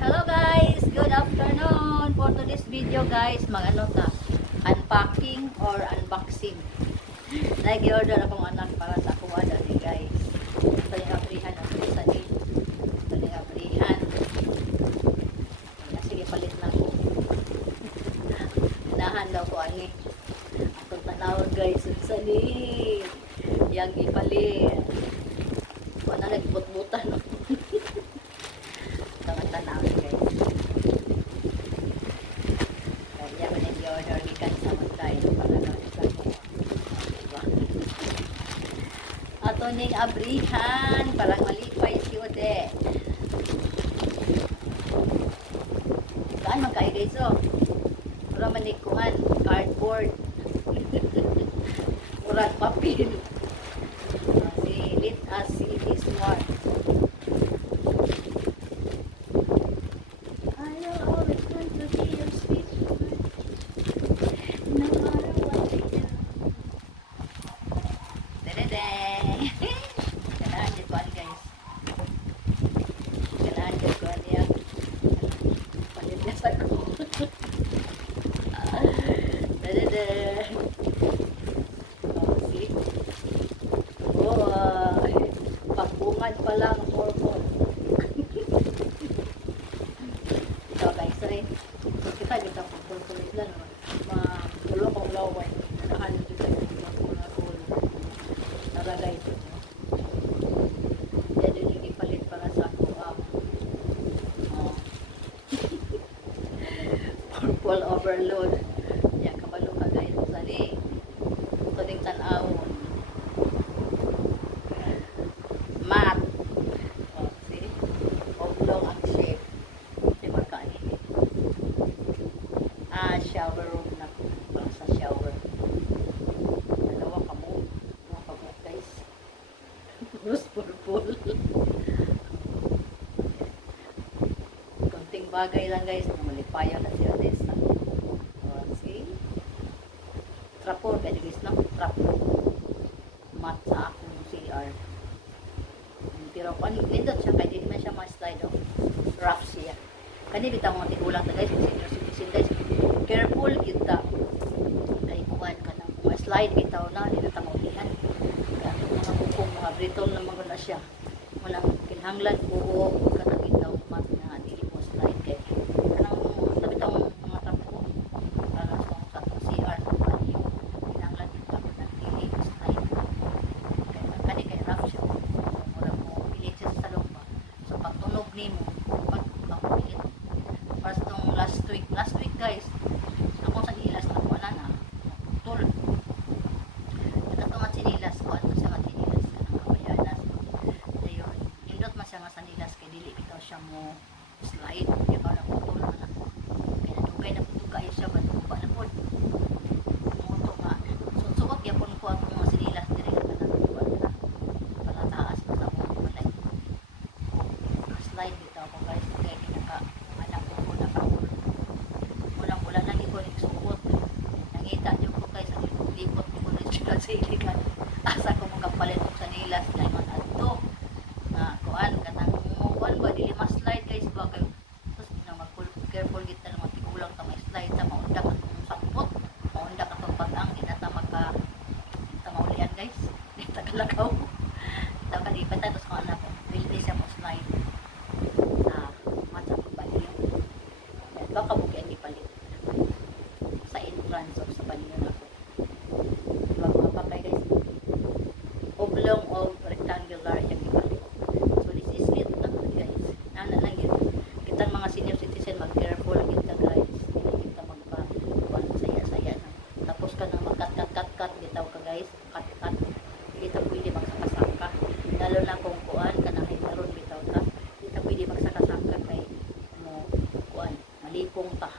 Hello guys, good afternoon. For today's video guys, mag-ano ta, unpacking or unboxing. Nag-order akong anak para sa kuha dali guys. Ito yung abrihan at isa din. Ito yung abrihan. Sige, palit na ko. Hinahan daw ko ani. Atong tanawag guys, isa din. Yang ipalit. Wala na nagbut-butan. Tangan-tanawin guys. Kaya man nag-order gikan sa magkay para na isa ko. Ato ning abrihan parang malipay si Ode. Saan man kay guys oh? Mura man kuan cardboard. Murag papel. Let us see this one. I always want to see your sweet smile. No matter what they do. Dadadang! Ganahan dyan kuhan guys. Ganahan dyan kuhan niya. Panilas ako. Dadadang! Okay. Oh, pagbungad pa lang hormone. So guys, sorry. Kita kita pagkulit lang naman. Magulo kong laway. Nakahan dito sa mga cool. Tara guys. Yan yung ipalit para sa ako. Purple overload. Yan, kabalo ka guys. Sali. Ito ding tanawon. Mat. Oh, see? Oblong ang shape. Diba kain? Shower room na. Para sa shower. Dalawa ka mo. Mga pagod guys. Rose purple. Konting bagay lang guys. Malipaya na siya Odessa. Oh, see? Trapor. Kaya guys no? Trapor. Mat sa akong CR. Pero kung nindot siya, kaya hindi man siya ma-slide off. Rough siya. Kani bitaw mga tigulang ta guys, senior citizen guys. Careful kita. Kay kuwan ka nang ma-slide bitaw na, hindi na tangulihan. Kaya mga bukong, mga brittle na mga na siya. Walang kinhanglan buo, kanang bitaw mat na hindi mo slide kay. Kanang bitaw mga trapo. Para sa CR sa banyo. Kinhanglan bitaw na hindi mo slide. Kani kay rough siya. So pagtunog ni mo, pagpapilit. Para sa itong last week guys, ako sa nilas na wala na, tul. Ito ito matsinilas ko, ano siya matsinilas ka ng kabayanas. Ayun, indot man siya nga sa nilas, kaya dili bitaw siya mo slide, kaya ba na putol na na. Kaya nadugay na putol kayo siya, ba na po. Muto nga. So suot, yapon ko ang mga sinilas, dire ka na natuwa na. Palataas na sa mga balay. Slide dito ako guys, kaya anak ko nakahul. Ulang-ulan lang iko nagsuot. Nangita nyo ko guys, ang lipot ko na siya sa iligan. Asa ko mga palit sa nilas na iman ato. Na kuan, katang kuan ba, dili ma-slide guys ba kayo. Tapos mag-careful kita ng mga tigulang ta may slide sa maunda ka kung sakpot. Maunda ka itong pag-ang, hindi na maulian guys. Hindi na kalagaw. Ito ka lipat tapos kung anak ko, hindi siya mo slide. Baka bukyan ipalit sa entrance of sa banyo na ko. Diba mga papay guys? Oblong o rectangular yung ipalit. So this is it na guys. Nana lang yun. Kitang mga senior citizen, mag-careful kita guys. Hindi kita magpa-kuan saya-saya na. Tapos ka nang mag-cut-cut-cut bitaw ka guys. Cut-cut. Hindi ta pwede magsakasaka. Lalo na kung kuan ka na hitaron bitaw ka. Hindi ta pwede magsakasaka kay mo kuan. Malipong ta.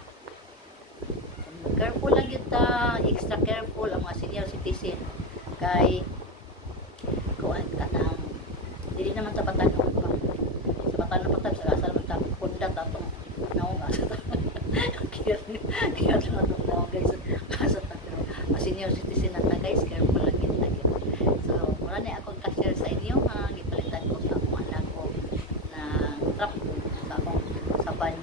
So, careful lang yun ta. Extra careful ang mga senior citizen. Kay kuan ka nang hindi naman sa batanon pa. Sa batanon pa sa asal man ta. Kundat atong naong asa ta. Kaya na itong naong guys. Asa ta. Pero mga senior citizen na ta guys. Careful lang yun. So, wala na akong ka-share sa inyo ha. Gipalitan ko sa akong anak ko na trap sa akong sa banyo.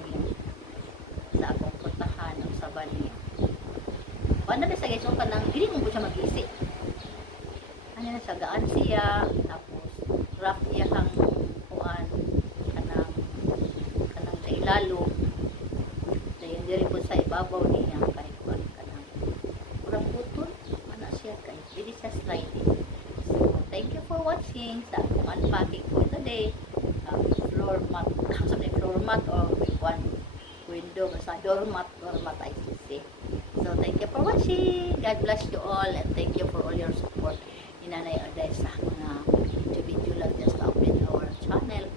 for watching sa akong unpacking for today. Floor mat, sabi floor mat or one window, basta doormat ay sisi. So thank you for watching. God bless you all and thank you for all your support. Inanay Oday sa mga video lang just to update our channel.